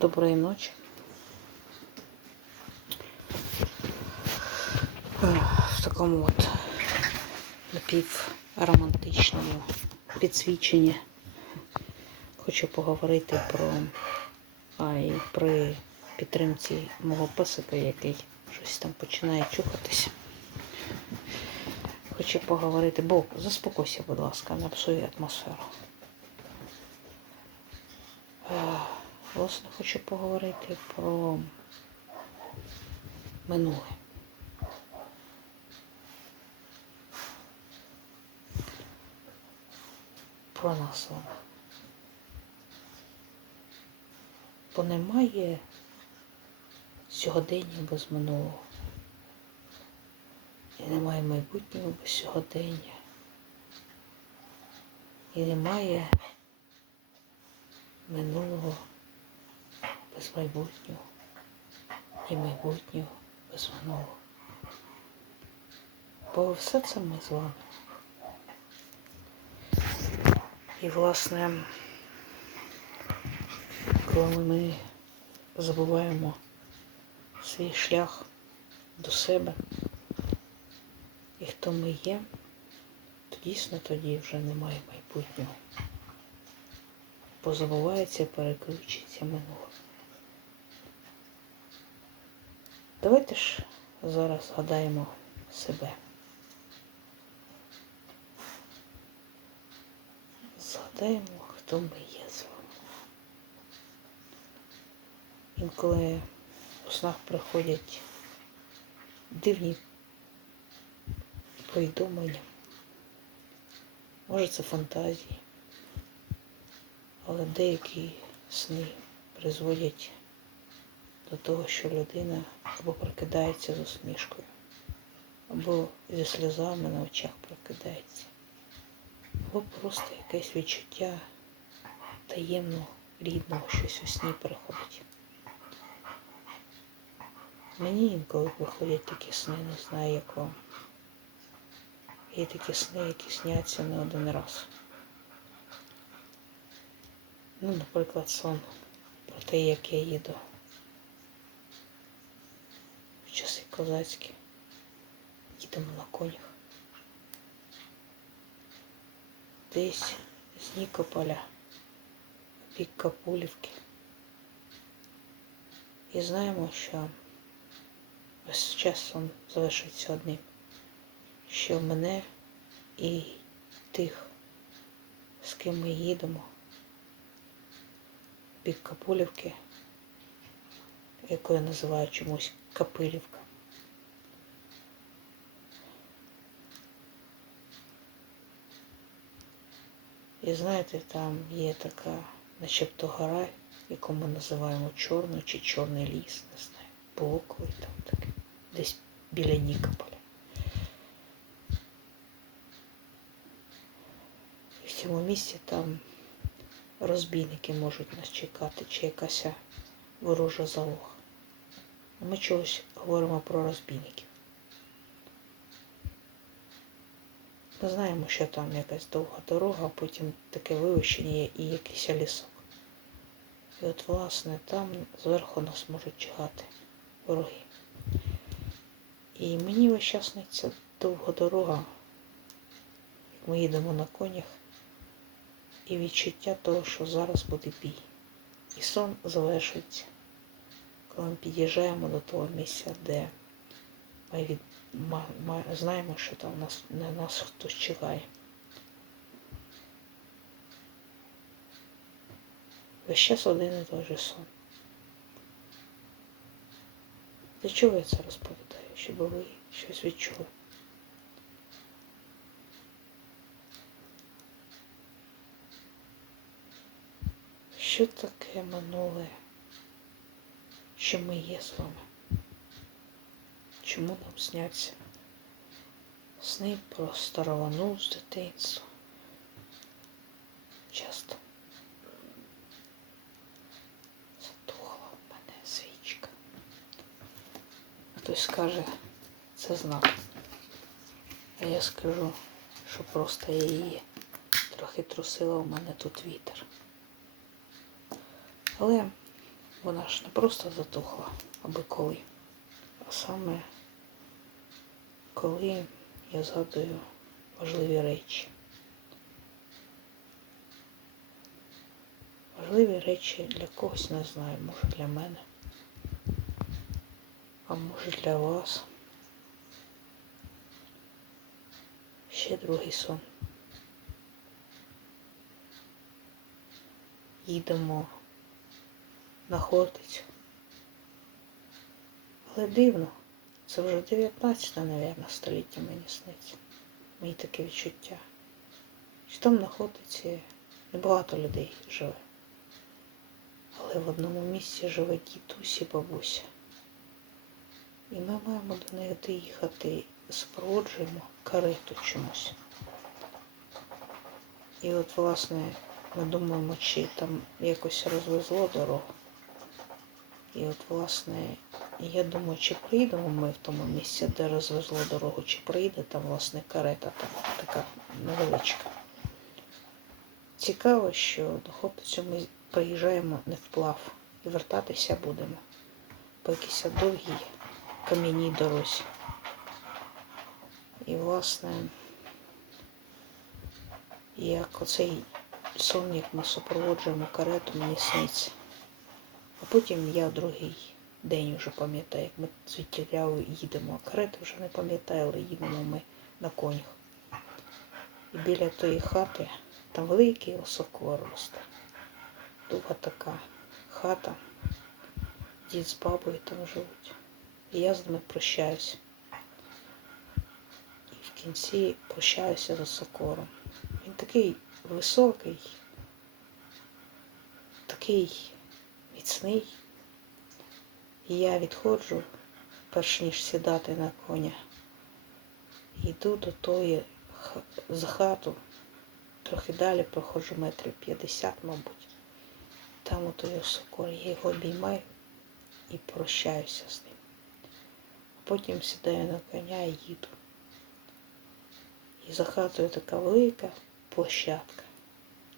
Доброї ночі. Е, В такому от напівромантичному підсвіченні хочу поговорити про а і при підтримці мого песика, який щось там починає чухатись. Хочу поговорити, бо заспокойся, будь ласка, не псуй атмосферу. Власне, хочу поговорити про минуле. Про нас вами. Бо немає сьогодення без минулого. І немає майбутнього без сьогодення. І немає минулого без майбутнього. І майбутнього без минулого. Бо все це ми з вами. І, власне, коли ми забуваємо свій шлях до себе і хто ми є, то дійсно тоді вже немає майбутнього. Бо забувається переключиться минуле. Давайте ж зараз згадаємо себе. Згадаємо, хто ми є з вами. Інколи у снах приходять дивні повідомлення. Може це фантазії, але деякі сни призводять до того, що людина або прокидається з усмішкою, або зі сльозами на очах прокидається, або просто якесь відчуття таємного, рідного, щось у сні приходить. Мені інколи приходять такі сни, не знаю як вам. Є такі сни, які сняться не один раз. Ну, наприклад, сон про те, як я їду в часи козацькі. Їдемо на конях. Десь з Нікополя, бік Капулівки. І знаємо, що весь час залишиться одним, що мене і тих, з ким ми їдемо, бік Капулівки, яку я називаю чомусь Капилівка. І знаєте, там є така начебто гора, яку ми називаємо Чорну чи Чорний ліс, не знаю, Боковий там таке, десь біля Нікополя. І в цьому місці там розбійники можуть нас чекати, чи якась ворожа залога. Ми чогось говоримо про розбійників. Ми знаємо, що там якась довга дорога, а потім таке вивищення і якийсь лісок. І от, власне, там зверху нас можуть чекати вороги. І мені весь час сниться довга дорога, ми їдемо на конях, і відчуття того, що зараз буде бій. І сон завершується ми під'їжджаємо до того місця, де ми від... ма... знаємо, що там нас... на нас хтось чекає. Весь час один і той же сон. Для чого я це розповідаю? Щоб ви щось відчули. Що таке минуле? Що ми є з вами. Чому нам сняться сни про старовану з дитинства? Часто затухла в мене свічка. Хтось скаже, це знак. А я скажу, що просто я її трохи трусила, у мене тут вітер. Але Вона ж не просто затухла, аби коли. А саме коли я згадую важливі речі. Важливі речі для когось не знаю, може для мене, а може для вас. Ще другий сон. Їдемо на Хортицю. Але дивно, це вже 19, напевно, століття мені сниться. Мені таке відчуття. Що там на Хортиці небагато людей живе. Але в одному місці живе дідусь і бабуся. І ми маємо до них доїхати, супроводжуємо карету чомусь. І от, власне, ми думаємо, чи там якось розвезло дорогу. І от, власне, я думаю, чи приїдемо ми в тому місці, де розвезло дорогу, чи приїде там, власне, карета там така невеличка. Цікаво, що до Хортицю ми приїжджаємо не вплав і вертатися будемо по якійсь довгій кам'яній дорозі. І, власне, як оцей сон, як ми супроводжуємо карету, мені сниться. Потім я другий день вже пам'ятаю, як ми звідтіля їдемо. А карети вже не пам'ятаю, але їдемо ми на конях. І біля тої хати там великий осокор росте. Довга така хата. Дід з бабою там живуть. І я з ними прощаюся. І в кінці прощаюся з Осокором. Він такий високий, такий міцний. І я відходжу, перш ніж сідати на коня. Йду до тої за хату, трохи далі проходжу метрів 50, мабуть. Там у той Осокор, я його обіймаю і прощаюся з ним. Потім сідаю на коня і їду. І за хатою така велика площадка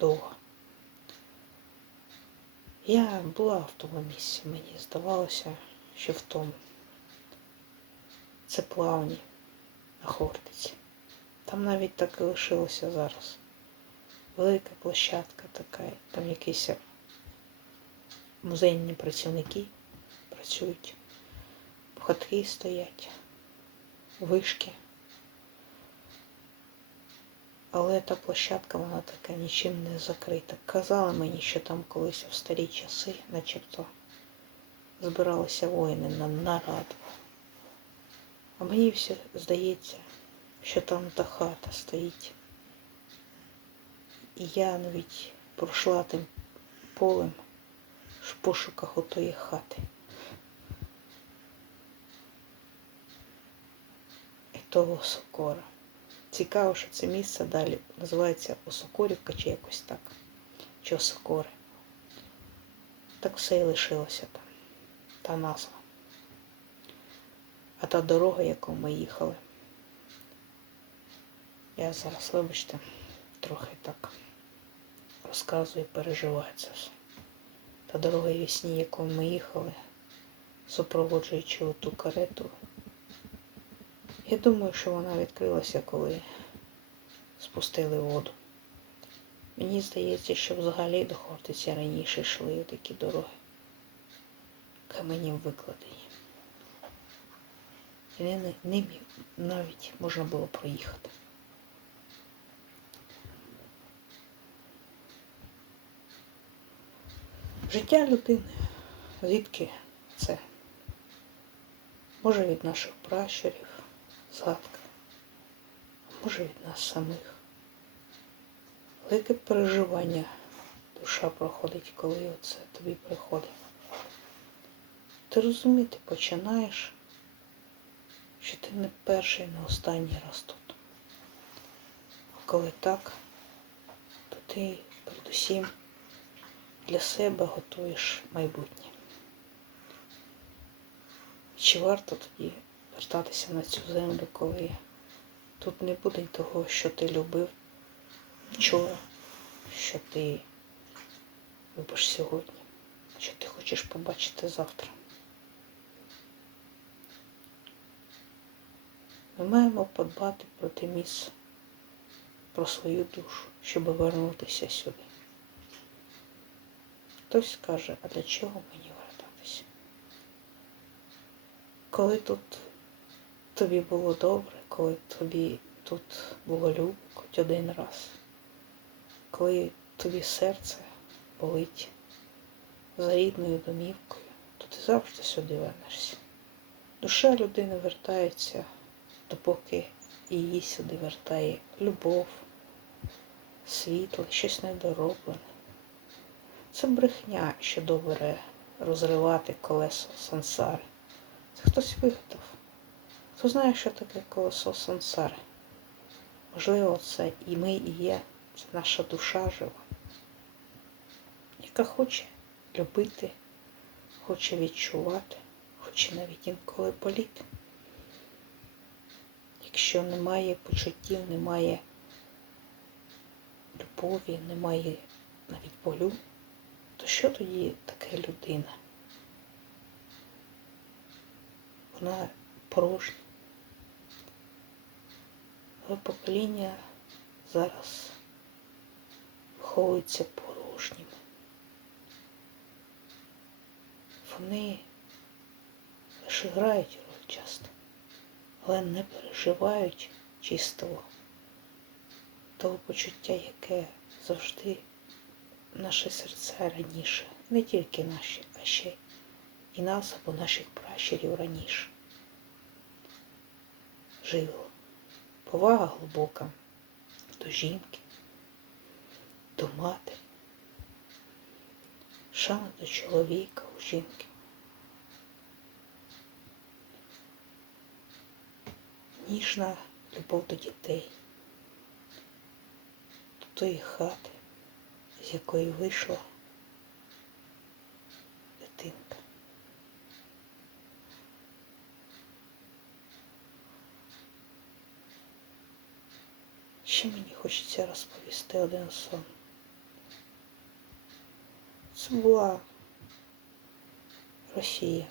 довга. Я була в тому місці, мені здавалося, що в тому. Це плавні на Хортиці. Там навіть так і лишилося зараз. Велика площадка така, там якісь музейні працівники працюють, хатки стоять, вишки. Але та площадка, вона така нічим не закрита. Казали мені, що там колись в старі часи, начебто, збиралися воїни на нараду. А мені все здається, що там та хата стоїть. І я навіть пройшла тим полем в пошуках отої хати. І того сокора. Цікаво, що це місце далі називається Осокорівка чи якось так. Чи Осокори. Так все і лишилося там. Та назва. А та дорога, яку ми їхали. Я зараз, вибачте, трохи так розказую переживаю це все. Та дорога вісні, яку ми їхали, супроводжуючи оту карету. Я думаю, що вона відкрилася, коли спустили воду. Мені здається, що взагалі до Хортиця раніше йшли такі дороги. Каменів викладені. І ними навіть можна було проїхати. Життя людини, звідки це? Може від наших пращурів, згадка, а може від нас самих. Велике переживання душа проходить, коли оце тобі приходить. Ти розуміти починаєш, що ти не перший, не останній раз тут. А коли так, то ти передусім для себе готуєш майбутнє. Чи варто тоді вертатися на цю землю, коли тут не буде того, що ти любив вчора, що ти любиш сьогодні? що ти хочеш побачити завтра. Ми маємо подбати про те місце, про свою душу, щоб вернутися сюди. Хтось скаже, а для чого мені вертатися? Коли тут тобі було добре, коли тобі тут було любо хоч один раз, коли тобі серце болить за рідною домівкою, то ти завжди сюди вернешся. Душа людини вертається, допоки її сюди вертає любов, світло, щось недороблене. Це брехня, що добре розривати колесо сансари. Це хтось вигадав. Хто знає, що таке колесо сансари? Можливо, це і ми, і є, це наша душа жива, яка хоче любити, хоче відчувати, хоче навіть інколи боліти. Якщо немає почуттів, немає любові, немає навіть болю, то що тоді таке людина? Вона порожня. Покоління зараз виховуються порожніми. Вони лише грають роль часто, але не переживають чистого того почуття, яке завжди наше серце раніше, не тільки наші, а ще і нас або наших пращурів раніше. Жило. Повага глибока до жінки, до матері, шана до чоловіка у жінки. Ніжна любов до дітей, до тої хати, з якої вийшла Ще мені хочеться розповісти один сон. Це була Росія.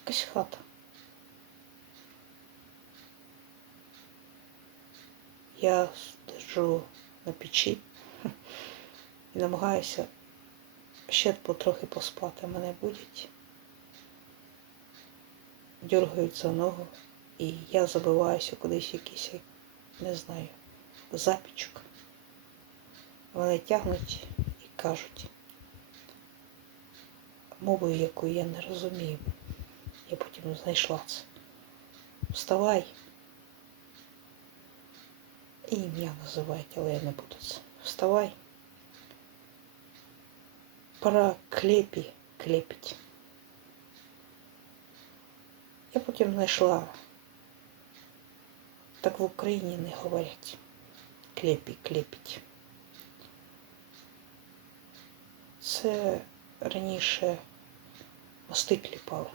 Якась хата. Я лежу на печі і намагаюся ще потрохи поспати. Мене будять, дергають за ногу, і я забиваюся кудись якийсь, не знаю, запічок. Вони тягнуть і кажуть мовою, яку я не розумію. Я потім знайшла це. Вставай. І ім'я називають, але я не буду це. Вставай. Пора клепі клепить. Я потім знайшла. Так в Україні не говорять. Клепі клепіть. Це раніше мости кліпали.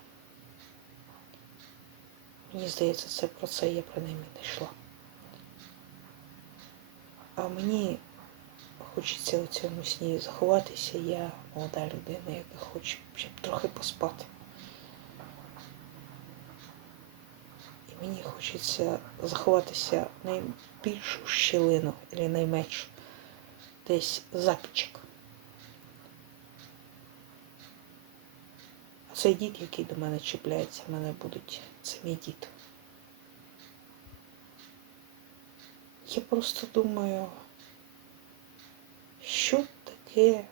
Мені здається, це про це я ними не йшла. А мені хочеться у цьому сні заховатися. Я молода людина, яка хоче щоб трохи поспати. Мені хочеться заховатися в найбільшу щілину, або найменшу, десь запічок. А цей дід, який до мене чіпляється, в мене будуть, це мій дід. Я просто думаю, що таке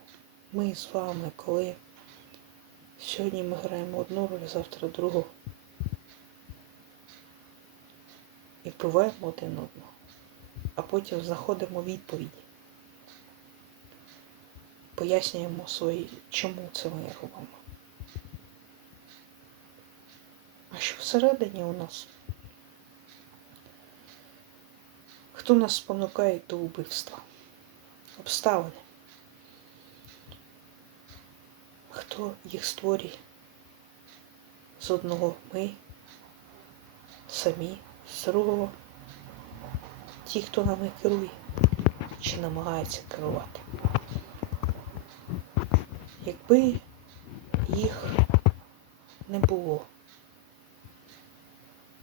ми з вами, коли сьогодні ми граємо одну роль, завтра другу. І вбиваємо один одного, а потім знаходимо відповіді. Пояснюємо свої, чому це ми робимо. А що всередині у нас? Хто нас спонукає до вбивства? Обставини. Хто їх створює? З одного ми, самі, з ті, хто нами керує, чи намагається керувати. якби їх не було,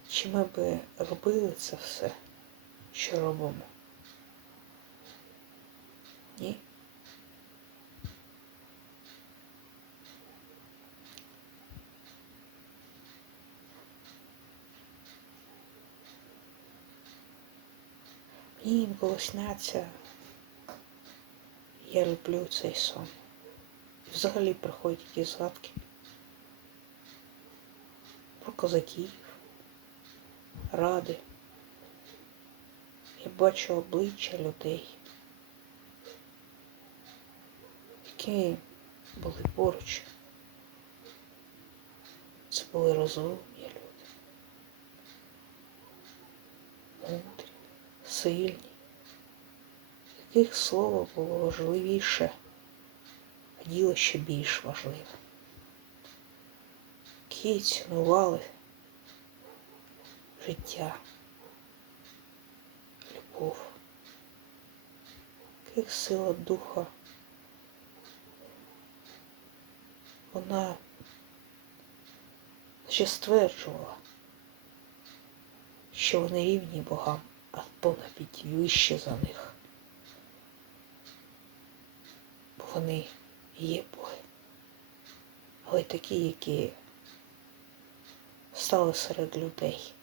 чи ми би робили це все, що робимо? Ні. Інколи сняться. Я люблю цей сон. Взагалі приходять ті згадки про козаків, ради. Я бачу обличчя людей, які були поруч. Це були розумні сильні яких слово було важливіше, а діло ще більш важливе. Які цінували життя, любов, яких сила духа вона ще стверджувала, що вони рівні богам, або навіть вище за них. бо вони є боги. Але такі, які стали серед людей,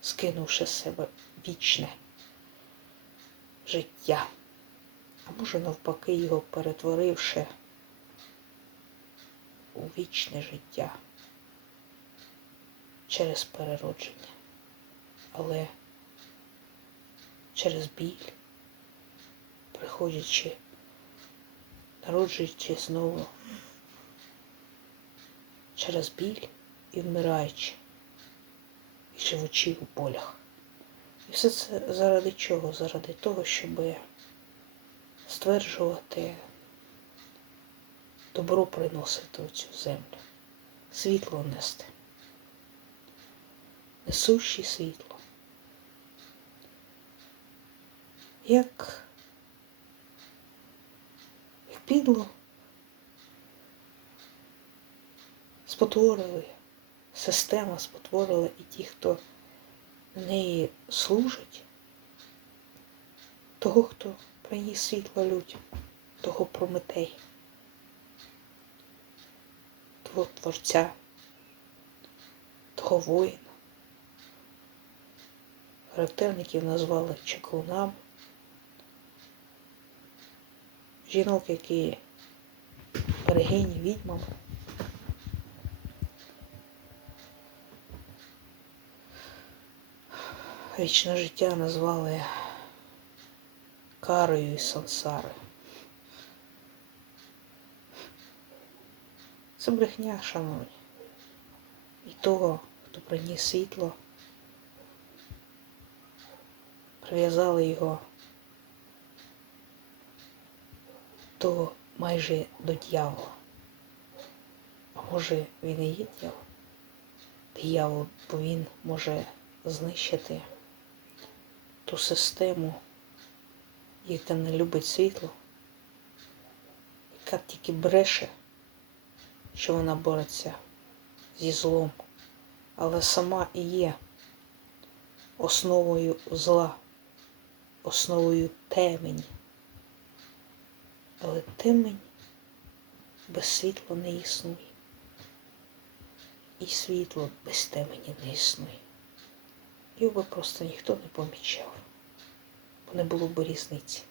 скинувши з себе вічне життя, а може навпаки його перетворивши у вічне життя через переродження, але через біль, приходячи народжуючи знову через біль і вмираючи, і живучи у болях. І все це заради чого? Заради того, щоб стверджувати, добро приносити у цю землю, світло нести, несущі світло. Як підло спотворили, система спотворила і ті, хто неї служить, того, хто приніс світло людям, того Прометей, того творця, того воїна. Характерників назвали чаклунами. Жінок, які берегині відьмам. Вічне життя назвали карою і сансари. Це брехня, шановні. І того, хто приніс світло, прив'язали його то майже до дьявола. А може він і є дьявол? Диявол, бо він може знищити ту систему, яка не любить світло, яка тільки бреше, що вона бореться зі злом, але сама і є основою зла, основою темені. Але темень без світла не існує. І світло без темені не існує. Його би просто ніхто не помічав, бо не було б різниці.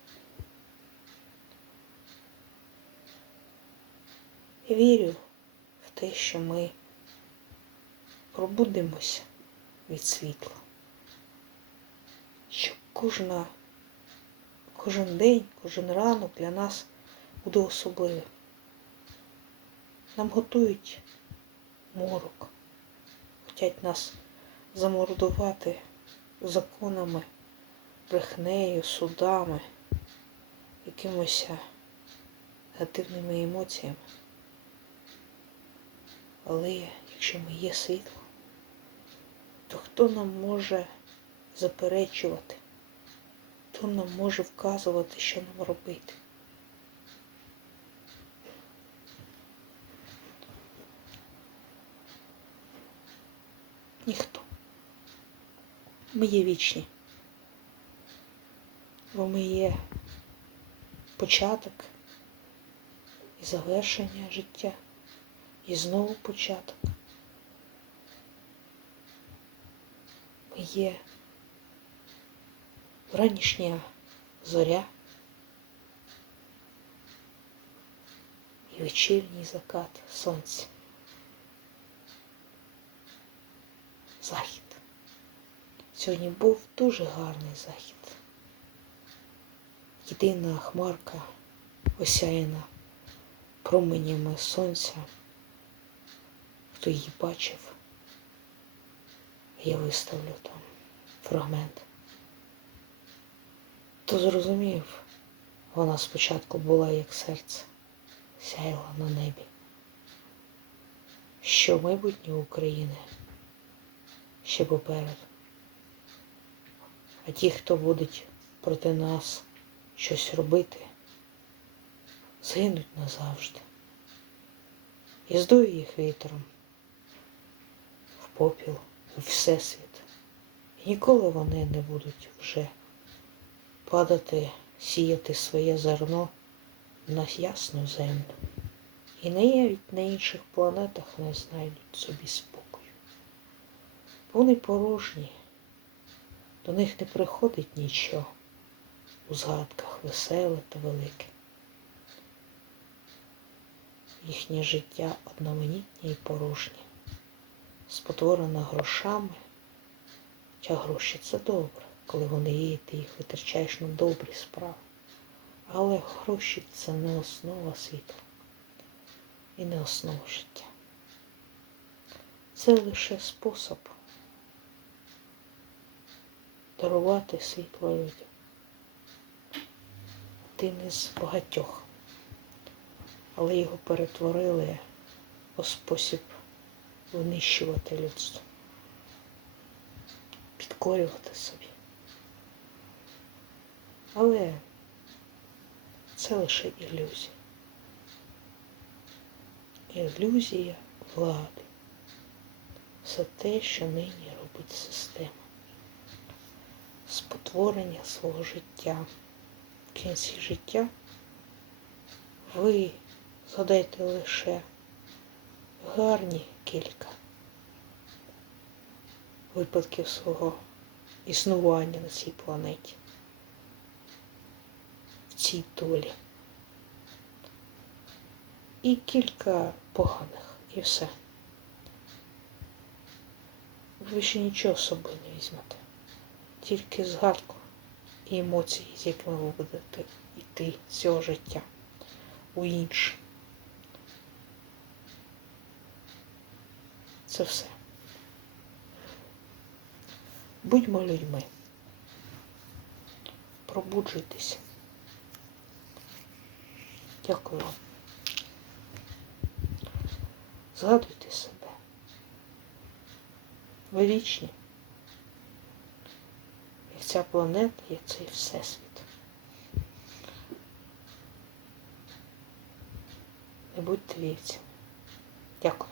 Вірю в те, що ми пробудемося від світла, що кожна, кожен день, кожен ранок для нас буде особливим. Нам готують морок, хочуть нас замордувати законами, брехнею, судами, якимось негативними емоціями. Але якщо ми є світло, то хто нам може заперечувати, хто нам може вказувати, що нам робити? Ми є вічні. Бо ми є початок і завершення життя, і знову початок. Ми є вранішня зоря і вечірній закат сонця. Захід. Сьогодні був дуже гарний захід. Єдина хмарка осяяна променями сонця. Хто її бачив, я виставлю там фрагмент. То зрозумів, вона спочатку була як серце, сяяла на небі. Що майбутнє України ще попереду. А ті, хто будуть проти нас щось робити, згинуть назавжди. І здую їх вітром в попіл, у всесвіт. І ніколи вони не будуть вже падати, сіяти своє зерно на ясну землю. І навіть на інших планетах не знайдуть собі спокою. Вони порожні, до них не приходить нічого у згадках веселе та велике. Їхнє життя одноманітне і порожнє, спотворене грошами. Хоча гроші це добре, коли вони є, ти їх витрачаєш на добрі справи. Але гроші це не основа світу і не основа життя. Це лише спосіб дарувати світло людям. Один із багатьох. Але його перетворили у спосіб винищувати людство, підкорювати собі. Але це лише ілюзія. Ілюзія влади. Все те, що нині робить система. Спотворення свого життя. В кінці життя ви згадайте лише гарні кілька випадків свого існування на цій планеті, в цій долі. І кілька поганих, і все. Ви ще нічого з собою не візьмете. Тільки згадку і емоції, з якими ви будете йти з цього життя у інше. Це все. Будьмо людьми. Пробуджуйтеся. Дякую вам. Згадуйте себе. Ви вічні. Ця планета, є цей всесвіт. Не будьте вівцями. Дякую.